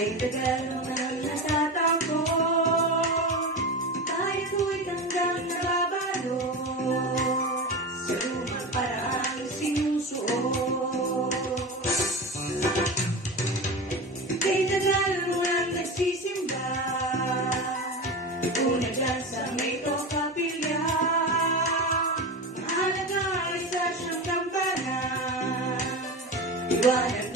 Kay tagal mo nang natatampo, tayo ko'y tandang nababalot sa lumang paraang sinusuot. Kay tagal mo nang nagsisimba, unag lang sa may kapilya, mahalaga isa siyang kampana, iwanan